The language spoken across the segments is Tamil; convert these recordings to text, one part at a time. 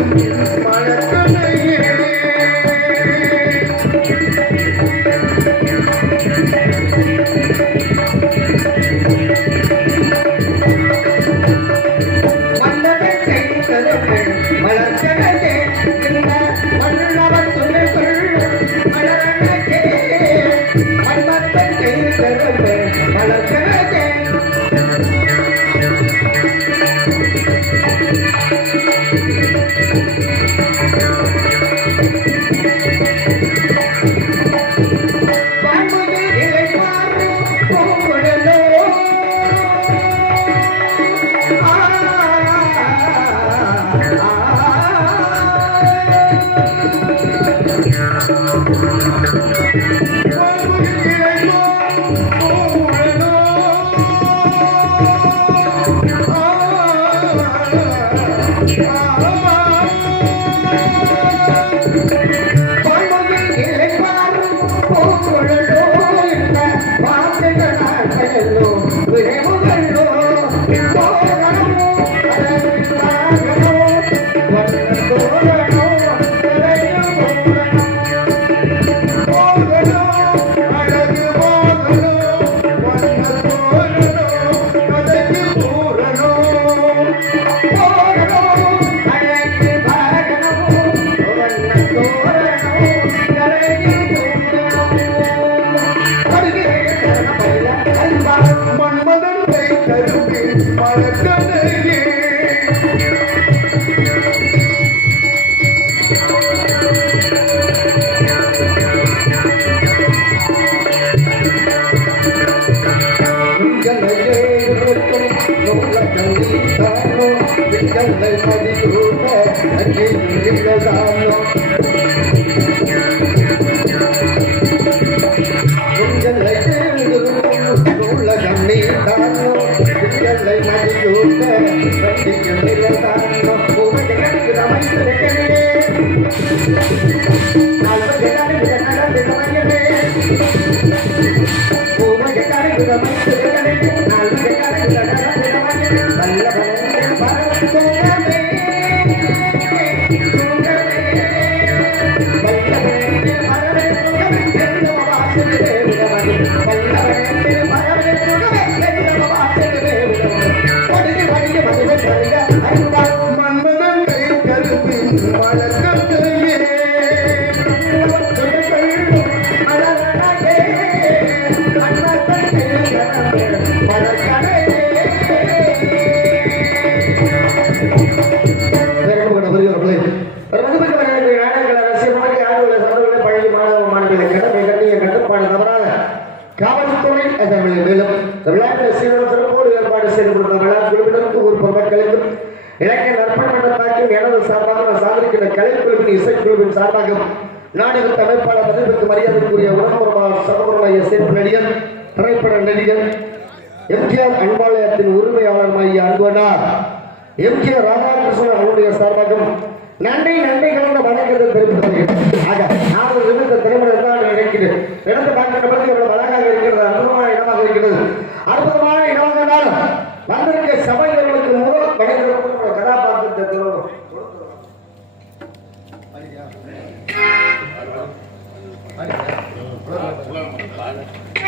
Thank you. மழக்கதையே மன்மதன் நாடகம். நாடக அமைப்பாளர் மதிப்பிற்கு மரியாதைக்குரிய உடம்புறவாளர் சர்வருடைய சிறப்பு நடிகர் திரைப்பட நடிகர் எம்ஜிஆர் அன்பாலயத்தின் உரிமையாளர் மைய அன்பனார். எம்ஜிஆர் ராதாகிருஷ்ணன் அவருடைய சார்பாகவும் நன்றி நன்றி கலந்த வணக்கத்தை தெரிவித்துள்ளேன் ஆக நான் இருந்த திரைப்படம் தான் நினைக்கிறேன் இடத்தை பார்க்கிற பிறகு எவ்வளவு அழகாக இருக்கிறது அற்புதமான இடமாக இருக்கிறது. அற்புதமான இடமாக வந்திருக்க சபைகளுக்கு முதல் வணக்கம் கதாபாத்திரத்தை சொல்லணும் உலகம்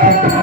Thank you.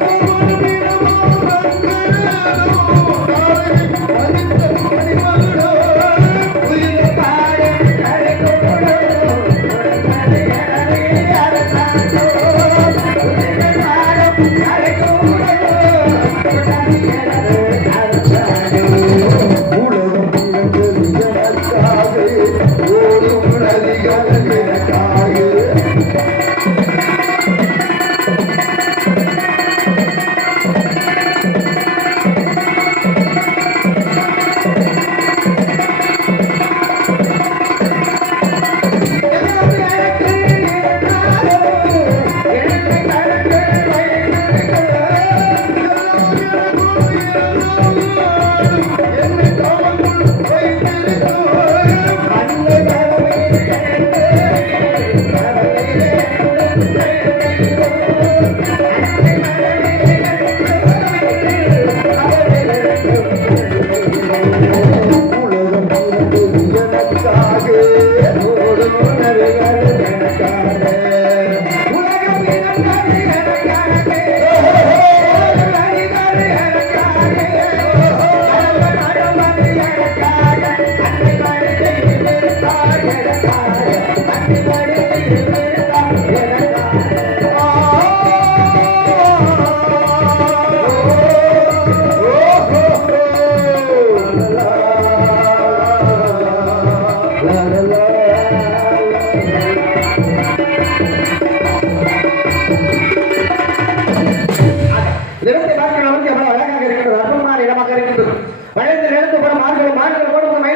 मैं मार्ग पड़ो मैं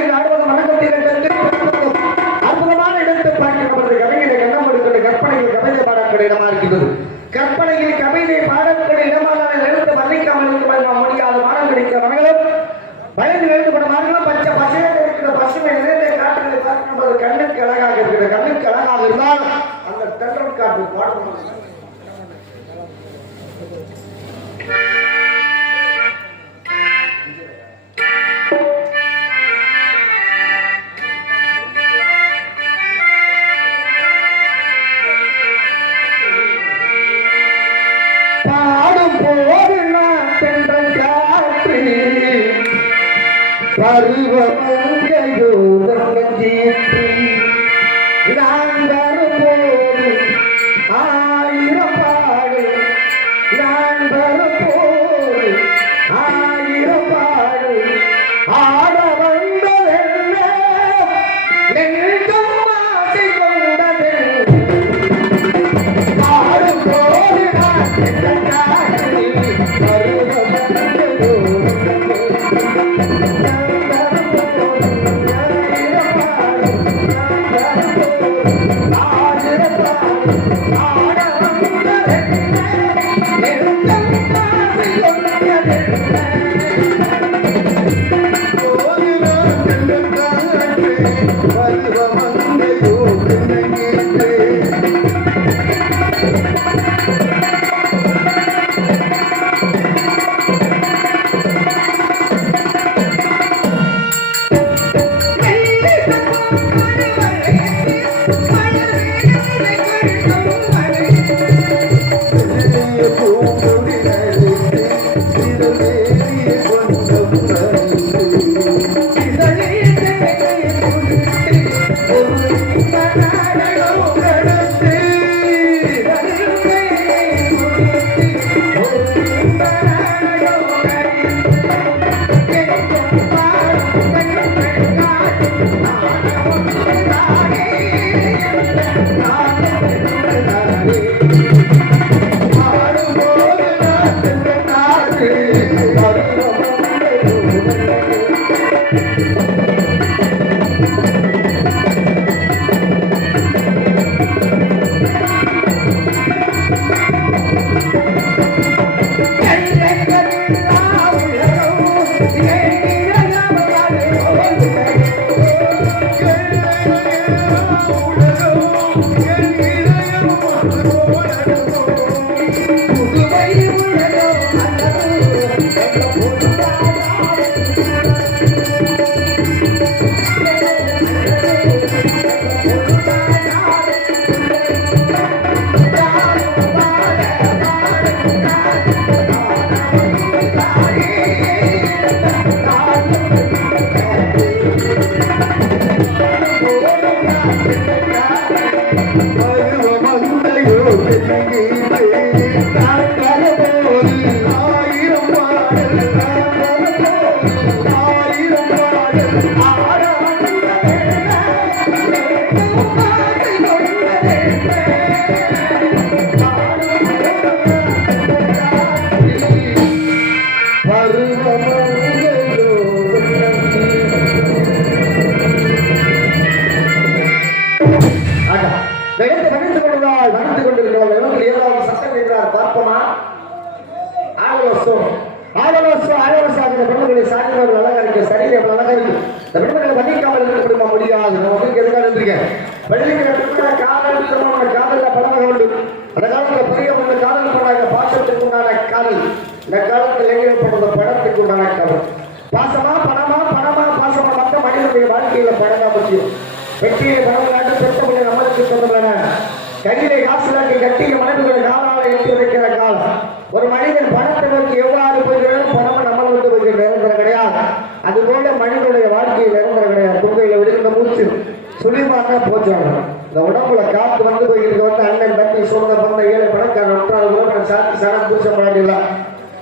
உடம்புல காத்து வந்து போய்கிட்டு வந்து அண்ணன் தம்பி சொந்த பந்த ஏழை பணக்கார ஒற்றால் உறவினர் சாத்தி சனம் புரிச மாட்டிடலாம்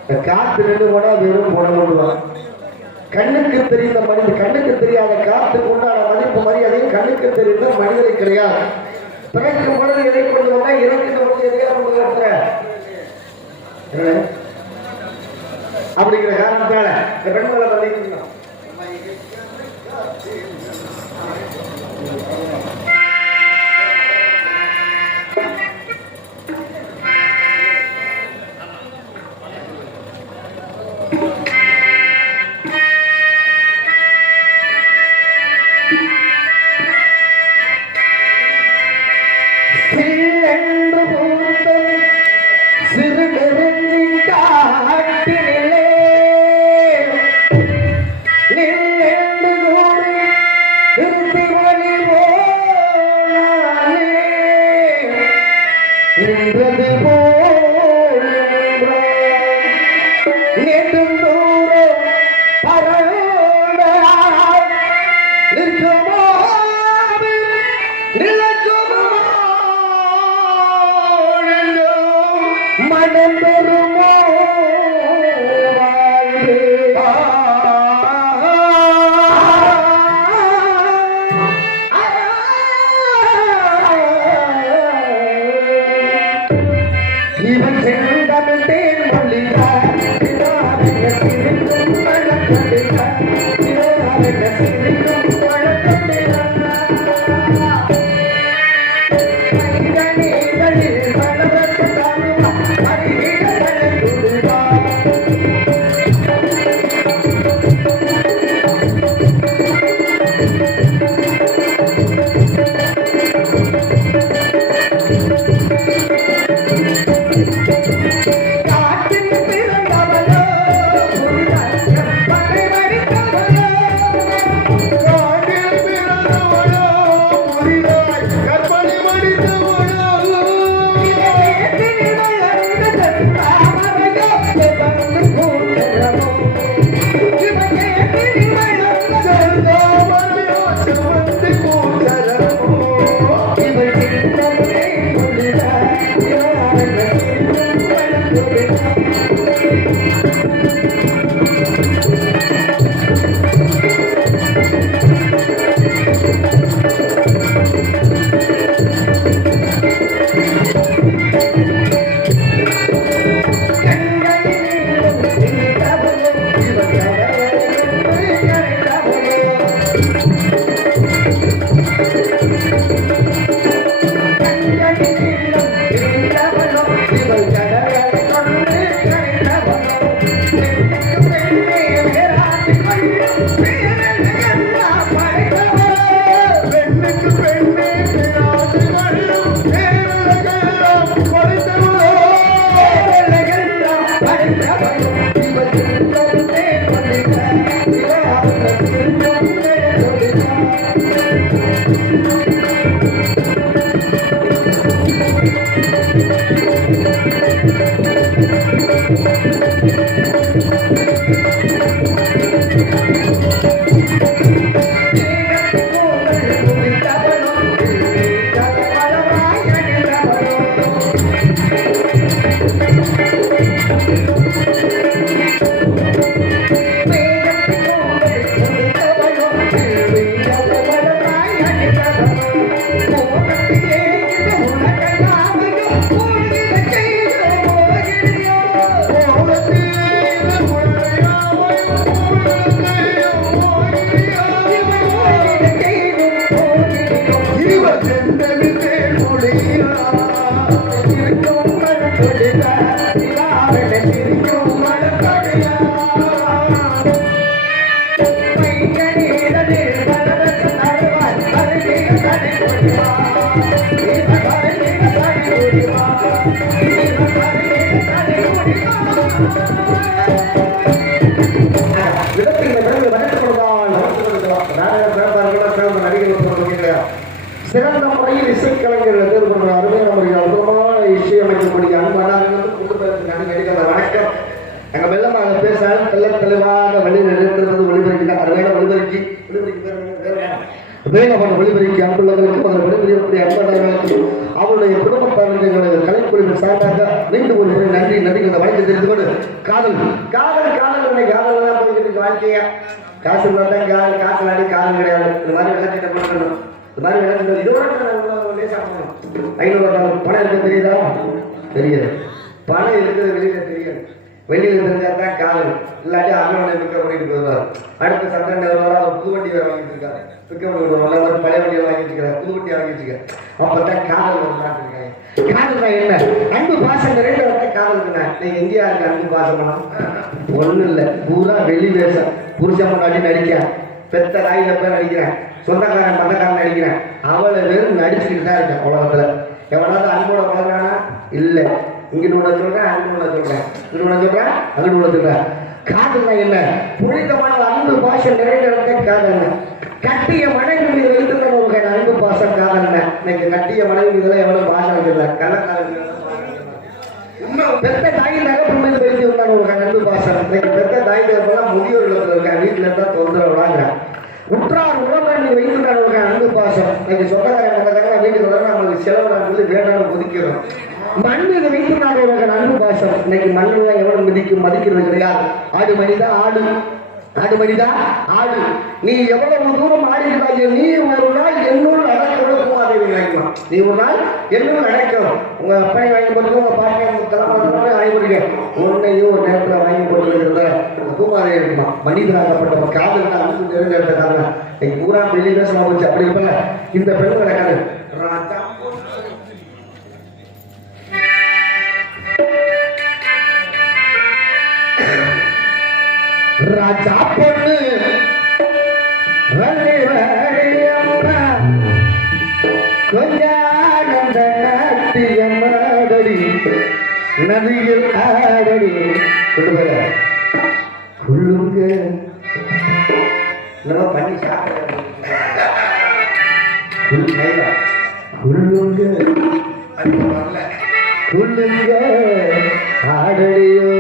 இந்த காத்து நின்று போனா வெறும் புடல் விடுவாங்க கண்ணுக்கு தெரிந்த மனித கண்ணுக்கு தெரியாத காத்துக்கு உண்டான மதிப்பு மரியாதை கண்ணுக்கு தெரிந்த மனிதரை கிடையாது. பிறக்கும் பொழுது எதை கொண்டு வந்தா இறக்கின்ற பொழுது எதையா கொண்டு வரத்துல அப்படிங்கிற காரணத்தால இந்த பெண்களை பண்ணிட்டு காதல். காதல் காதல் காதல் வாழ்க்கையா. காசு இருந்தால் காதல் காசு இல்லாட்டி காதல் கிடையாது. இந்த மாதிரி விளையாட்டு பண்ணணும் இந்த மாதிரி விளையாட்டு இதோட ஐநூறு பணம் இருக்க தெரியுதா? தெரியாது. பணம் இருக்கிறது வெளியில தெரியாது. வெளியில இருந்தா தான் காதல். இல்லாட்டி அண்ணன் விற்க பண்ணிட்டு போயிருவார் அடுத்த சந்திரன் வருவாரா புது வண்டி வேற வாங்கிட்டு இருக்காரு. விற்க பண்ணிட்டு விடுவார் பழைய வண்டியை வாங்கி வச்சுக்கிறார் புது வண்டி வாங்கி வச்சுக்க அப்பதான் காதல் வரலான்னு இருக்காங்க. காதல்னா என்ன? அன்பு பாசம் ரெண்டு வார்த்தை காதலுக்குண்ணா நீங்க எங்கேயா இருக்க அன்பு பாசம்னா? ஒண்ணும் இல்லை. பூரா வெளி வேஷம். புருஷன் முன்னாடி நடிக்க பெத்த தாயில போய் நடிக்கிறேன் சொந்தக்காரன் பந்தக்காரன் நடிக்கிறேன் அவளை வெறும் நடிச்சுக்கிட்டு தான் இருக்கேன் உலகத்துல. எவனாவது அன்போட பழகானா இல்லை. இங்கிட்டு உள்ள சொல்றேன் அங்கிட்டு உள்ள சொல்றேன் இங்கிட்டு உள்ள சொல்றேன் அங்கிட்டு உள்ள சொல்றேன் காதல்னா என்ன? புனிதமான அன்பு பாஷை நிறைந்த இடத்தை காதல் கட்டிய மனைவி மீது வைத்துள்ள ஒரு வகை அன்பு பாசம் காதல் என்ன இன்னைக்கு கட்டிய மனைவி இதெல்லாம் எவ்வளவு பாசம் வைக்கல. கள்ளக்காதல் பெத்த தாய் நகப்பு மீது வைத்து வந்தாங்க ஒரு அன்பு பாசம். இன்னைக்கு பெத்த தாய் தகப்பெல்லாம் முதியோர் இல்லத்துல இருக்காங்க வீட்டுல இருந்தா தொந்தரவு வாங்குறாங்க உற்றார் உறவினர் வைத்துட்டாங்க ஒரு அன்பு பாசம். இன்னைக்கு சொந்தக்காரங்க சொந்தக்காரங்க வீட்டுக்கு வர நம்மளுக்கு செலவு சொல்லி வேண்டாம் ஒதுக்கிறோம். மண் மீது வைத்துட்டாங்க ஒரு அன்பு பாசம். இன்னைக்கு மண்ணில் எவ்வளவு மிதிக்கும் மதிக்கிறது கிடையாது. ஆடு மணிதான் ஆடு. ஆடு மணிதான் ஆடு. நீ எவ்வளவு தூரம் ஆடிக்கிறாய் நீ ஒரு நாள் என்னோட நீ ஒரு நாள் என்னுள் அடக்கம் உங்க அப்பனை வாங்கி போட்டு உங்க பாட்டி உங்க தலைமுறை வாங்கி போடுங்க உன்னையும் ஒரு நேரத்தில் வாங்கி போட்டுருக்கிறத பூமாரி இருக்குமா? மனிதராகப்பட்ட காதல் அன்பு நிறைந்த காரணம் இன்னைக்கு பூரா வெளியே பேசலாம் போச்சு. அப்படி இருப்பல இந்த பெண் நடக்காது. ராஜா. ராஜா. நதியில் ஆடடி சொல்லுங்க போய நம்ம பண்ணி சாப்பிட குள்ளுங்க குள்ளுங்க ஆடடியோ.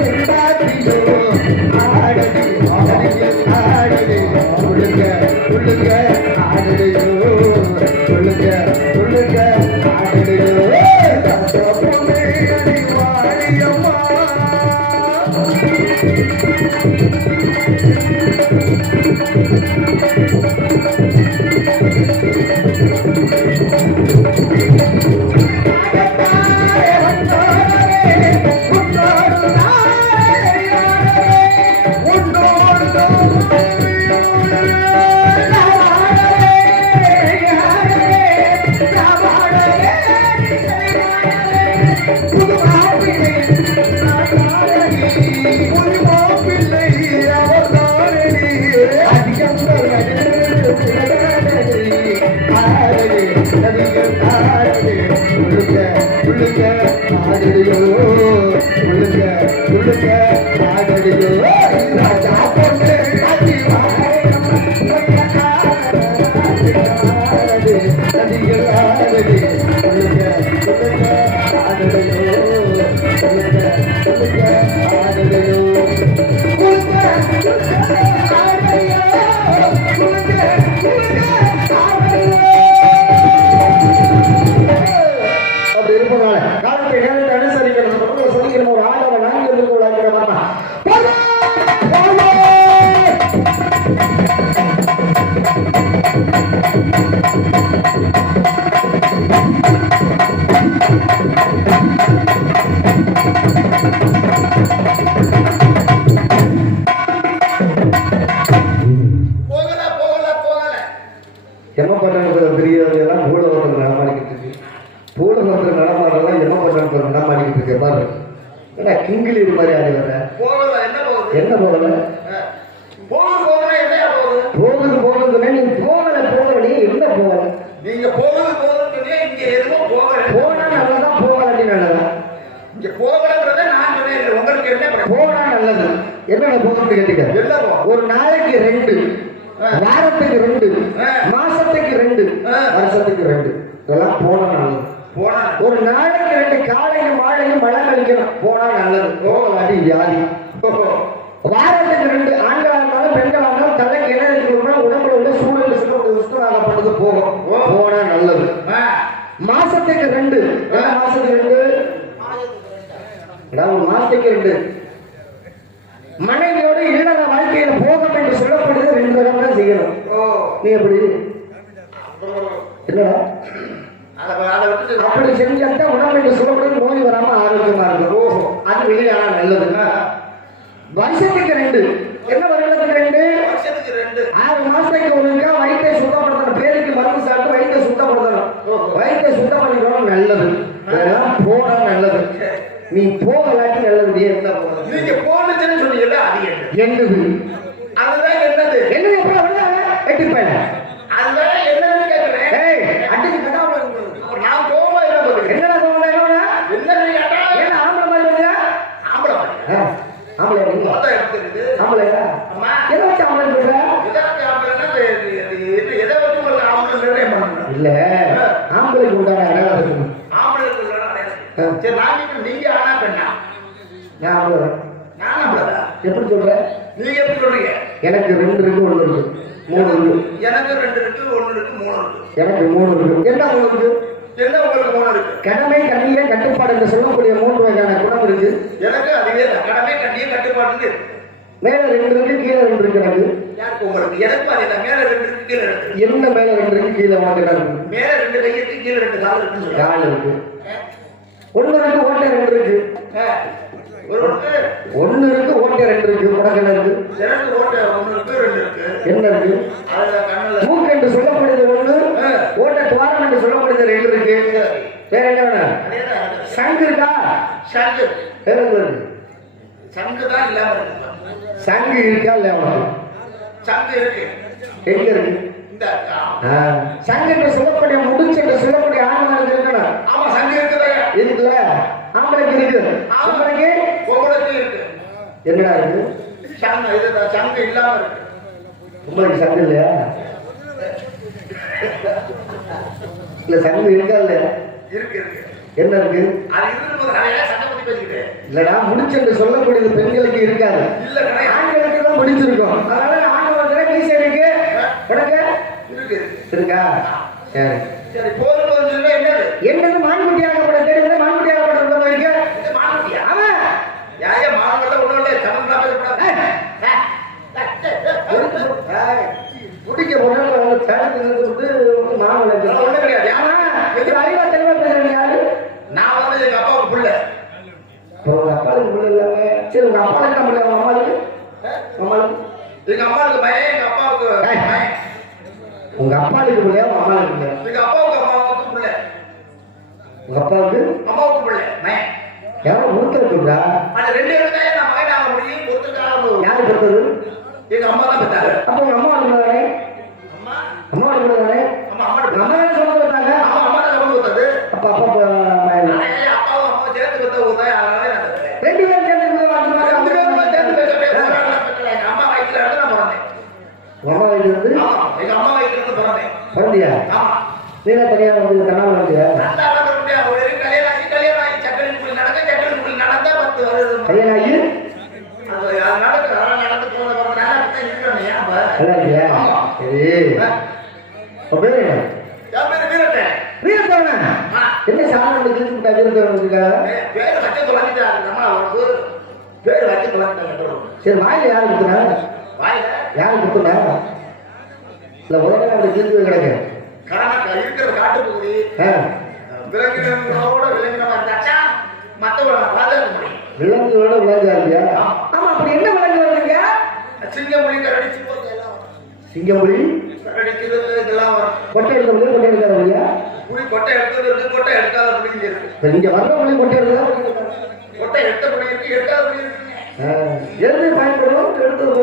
Thank you. ராஜா அதாவது மாசத்துக்கு ரெண்டு. மனைவியோடு இல்லற வாழ்க்கையில போகம் என்று சொல்லப்படுது ரெண்டு தடவை தான் செய்யணும். நீ எப்படி? என்னடா? அப்படி செஞ்சாத்தான் உணவு என்று சொல்லப்படுது நோய் வராம ஆரோக்கியமா இருக்கும். ஓஹோ. அது வெளியானா நல்லதுங்க வருஷத்துக்கு ரெண்டு. என்ன வருடத்துக்கு ரெண்டு? வருஷத்துக்கு ரெண்டு. ஆறு மாசத்துக்கு ஒருக்கா வயிற்றை சுத்தப்படுத்தணும். பேருக்கு மருந்து சாப்பிட்டு வயிற்றை சுத்தப்படுத்தணும். வயிற்றை சுத்தம் பண்ணிக்கணும் நல்லது. போனா நல்லது. நீ போகலாட்டி நல்லது நீ இருந்தா போதும். நீங்க போனுச்சுன்னு சொன்னீங்கல்ல அது என்ன? என்னது அதுதான் என்னது? என்னது எப்ப வந்தாங்க எட்டி பையன் அதுதான் என்னன்னு கேட்கிறேன் ஏய் அடிச்சு கட்டாம நான் போகும்போது என்ன பண்ணுங்க என்னடா போகணும் என்னடா? என்னன்னு கேட்டா ஏன்னா ஆம்பளை மாதிரி வந்தியா? ஆம்பளை. ஆம்பளை எனக்கு தெரியுது? ஆம்பளையா? அம்மா. எதை வச்சு ஆம்பளை சொல்ற இது- இது- இது எதை வச்சு உங்களுக்கு ஆம்பளை நிர்ணயம் பண்ணணும் இல்ல ஆம்பளைக்கு உண்டான அடையாளம் ஆம்பளைக்கு உள்ள அடையாளம். சரி நான் நீங்க நான் ஆம்பளைதான். எப்படி சொல்ற? நீங்க எப்படி சொல்றீங்க? எனக்கு ரெண்டு இருக்கு ஒண்ணு இருக்கு. மூணு இருக்கு. எனக்கு ரெண்டு இருக்கு ஒண்ணு இருக்கு மூணு இருக்கு. எனக்கு மூணு இருக்கு. என்ன இருக்கு என்ன உங்களுக்கு மூணு இருக்கு? கடமை கண்ணிய கட்டுப்பாடு என்று சொல்லக்கூடிய மூன்று வகையான குணம் இருக்கு. எனக்கு அதுவே. கடமை கண்ணிய கட்டுப்பாடு இருக்கு. மேல ரெண்டு இருக்கு கீழே ரெண்டு இருக்கு எனக்கு. உங்களுக்கு? எனக்கு அதே. மேல ரெண்டு இருக்கு கீழே ரெண்டு இருக்கு. என்ன மேல ரெண்டு இருக்கு கீழே வந்து இருக்கு. மேல ரெண்டு கை இருக்கு கீழே ரெண்டு கால் சொல்றாங்க. கால் இருக்கு. ஒண்ணு இருக்கு ஓட்டை ரெண்டு இருக்கு. ஒண்ணு இருக்கு ஓட்டை ரெண்டு இருக்கு. உனக்கு இருக்கு? என்ன இருக்கு? மூக்கு என்று சொல்லப்படுது ஒண்ணு ஓட்டை துவாரம் என்று சொல்லப்படுது ரெண்டு இருக்கு. வேற என்ன. சங்கு இருக்கா? சங்கு. வேற என்ன இருக்கு? சங்கு தான் இல்லாம சங்கு இருக்கா இல்ல உனக்கு? சங்கு இருக்கு. எங்க இருக்கு? சங்கு என்று சொல்லக்கூடிய முடிச்சு என்று சொல்லக்கூடிய ஆண்களுக்கு இருக்கணும். ஆமா சங்கு இருக்குதாங்க. இருக்குல்ல? ஆம்பளைக்கு இருக்கு. ஆம்பளைக்கு உங்களுக்கு இருக்கு. என்னடா இருக்கு சங்கு இதுதான் சங்கு இல்லாம இருக்கு. உங்களுக்கு சங்கு இல்லையா? இல்ல சங்கு இருக்கா இல்லையா? இருக்கு இருக்கு. என்ன இருக்கு? அது இருக்கும்போது நிறைய சண்டை பத்தி பேசிக்கிட்டு இல்லடா முடிச்சு என்று சொல்லக்கூடியது பெண்களுக்கு இருக்காது. இல்ல ஆண்களுக்கு தான் முடிச்சிருக்கும். அதனால ஆண்கள் மீசை இருக்கு உனக்கு? இருக்கு இருக்கு. சரி. சரி போதும் என்னது? என்னது மான்குட்டியாகப்பட தெரியுது மான்குட்டியாகப்பட இருக்கு இது மானவட்டியா அவன் யாய மானவட்ட ஒண்ணும் இல்லை சமம் தான் பேசக்கூடாது ஏய், குடிக்க தேடி வந்து மாமலை அதெல்லாம் ஒண்ணும் கிடையாது. ஆமா இது அறிவா தெளிவா பேசுறீங்க யாரு? நான் வந்து எங்க அப்பாவுக்கு பிள்ளை. உங்க அப்பாவுக்கு பிள்ளை இல்லாம சரி உங்க அப்பாவுக்கு என்ன பிள்ளை? உங்க அம்மாவுக்கு? அம்மாவுக்கு? எங்க அம்மாவுக்கு பையன் எங்க அப்பாவுக்கு உங்க அப்பாவுக்கு பிள்ளையா உங்க அம்மாவுக்கு பிள்ளையா எங்க அப்பாவுக்கு அம்மாவுக்கு பிள்ளை. உங்க அப்பாவுக்கு? அம்மாவுக்கு பிள்ளை பையன் யாரோ மூத்த இருக்குடா ஆனா ரெண்டு பேருமே நான் பையன் ஆக முடியும் ஒருத்தருக்காக யாரு எங்க அம்மா தான் பெற்றாரு அப்போ உங்க பிள்ளை தானே அம்மா? பிள்ளை தானே அம்மா அம்மா அம்மா தானே சொல்ல வந்தாங்க அம்மா அம்மா தான் கவனம் கொடுத்தது? அப்ப அப்பா ப- நிறைய அப்பாவும் அம்மாவும் சேர்த்து பெற்ற ஒரு தான் அதனால ரெண்டு பேரும் சேர்ந்து ரெண்டு பேருமே பெற்ற. எங்க அம்மா வயிற்றுல இருந்து நான் பிறந்தேன். அம்மா வீட்டுல இருந்து? எங்க அம்மா இருந்து பிறந்தேன். பிறந்தியா? ஆமா. நீ என்ன தனியா வந்து கண்ணாம வந்தியா நல்லா வளர்க்க முடியாது. ஒரு இருக்கு கல்யாணம் ஆகி, கல்யாணம் ஆகி, சக்கரை குடி நடக்க, சக்கரை குடி நடந்தா பத்து வருது. கல்யாணம் ஆகி அது அது நடக்கு, அதெல்லாம் நடந்து போன பிறகு நல்லா அப்படித்தான் இருக்கிறோம். ஏன் அப்ப? நல்லா இருக்கியா ஆமா. சரி உன் பேரு என்ன என் பேரு வீரத்தேன். ஆ. என்ன சாமி வீரத்தவனுக்கா ஏய், பேரு வச்சு தொலைஞ்சிட்டாரு. நம்ம அவனுக்கு பேரு வச்சு தொலைஞ்சிட்டாங்க. சரி வாயில யாரு குத்துனா வாயில? யாரு குத்துனா இல்ல உடனே அப்படி கிழிச்சு கிடக்கு. இருக்கிற காட்டுப்பகுதி. விலங்கினங்களோட விலங்கினமா இருந்தாச்சா? பாதுகாக்க முடியும். விலங்குகளோட விலங்கா இருக்கியா ஆமா அப்படி என்ன விலங்கு வருதுங்க? சிங்கம் புலி கரடிச்சு. சிங்கம்புலி கரடிக்கிறது இதெல்லாம் வரும். கொட்டை எடுக்க முடியும்? கொட்டை எடுக்காதவங்க புலி கொட்டை எடுத்தது இருக்கு கொட்டை எடுக்காத புலிங்க இருக்கு. நீங்க வர்றவங்களே கொட்டை எடுத்தா கொட்டை எடுத்த புலி இருக்கு எடுக்காத புலி இருக்குங்க எது பயன்படும் எடுத்தது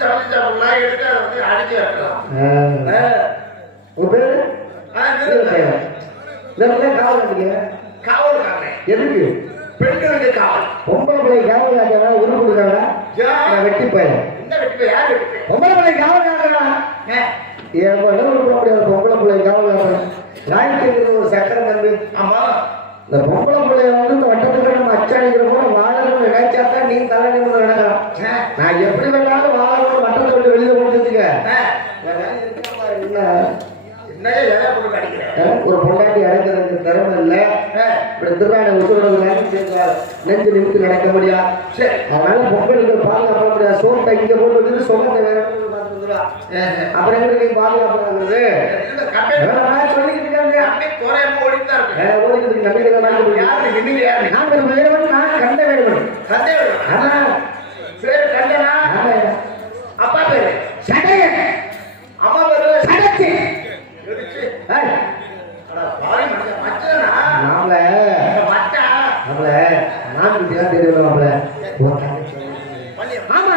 சாப்பிடலாம் எடுக்காத வந்து அடிச்சு வைக்கலாம். உங்க பேரு. இதெல்லாம் காவல் கட்டுங்க காவல்காரன் எதுக்கு? பெண்களுக்கு காவல். பொம்பளை பிள்ளை காவல் கொடுக்காங்க யா. நான் வெட்டி போயிடும் பொம்பளை பிள்ளை காவல் பொண்ணு விட முடியாது பொம்பளை பிள்ளை காவல் காக்கிறேன் ஞாயிற்றுக்கிழமை ஒரு சக்கரம் தம்பி ஆமா இந்த பொம்பளை பிள்ளைய வந்து இந்த வட்டத்துக்கு நம்ம அச்சாணிக்கிறப்போ வாழணும்னு நினைச்சாத்தான் நீ தலை நிமிர்ந்து நடக்கலாம் ஆ. நான் எப்படி வேணாலும் வாழணும் வட்டத்தை விட்டு வெளியில அஹ், ஒரு பொண்டாட்டி அடைக்கிறதுக்கு திறமை இல்லை. இப்படி திருவாணி உசுரோட நெஞ்சு நிமித்து நடக்க முடியாது அதனால பொங்கலுக்கு பாதுகாக்க முடியாது சோட்டை இங்க போட்டு வச்சுட்டு சொந்த வேற. அப்புறம் எங்க நீ பாதுகாப்புறது இந்த கம்பெனி சொல்லிக்கிட்டு அப்பா பேரு? சடையன் அம்மா பேரு? சடச்சி? நாமள நான் தான் தெரியல உன் தங்கச்சி. வள்ளியம். ஆமா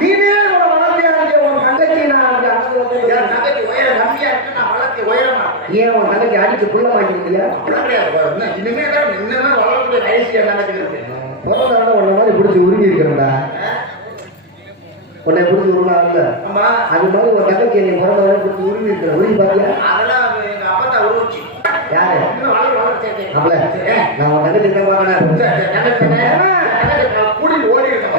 நீனே உன வளர்த்தியா இருக்க உன் தங்கச்சி நான் அப்படி அங்க வந்து என் தங்கச்சி உயரம் கம்மியா இருக்கு, நான் வளர்த்தி உயரமா இருக்கேன். ஏன் உன் தங்கச்சி அடிச்சு புள்ள. இன்னும் இனிமே தான் வளரக்கூடிய வயசு என்ன? பிறந்தாட உன்ன மாதிரி பிடிச்சி உருகி இருக்கிறேன்டா? உன்னை பிடிச்சி ஆமா. அது மாதிரி உன் தங்கச்சி நீ பிறந்தவரை பிடிச்சி உருகி இருக்கிற உருகி பாத்தியா. யாரு சரி. நான் உன் தங்கச்சி தான் வாங்கினேன் ஓடி இருக்கேன்.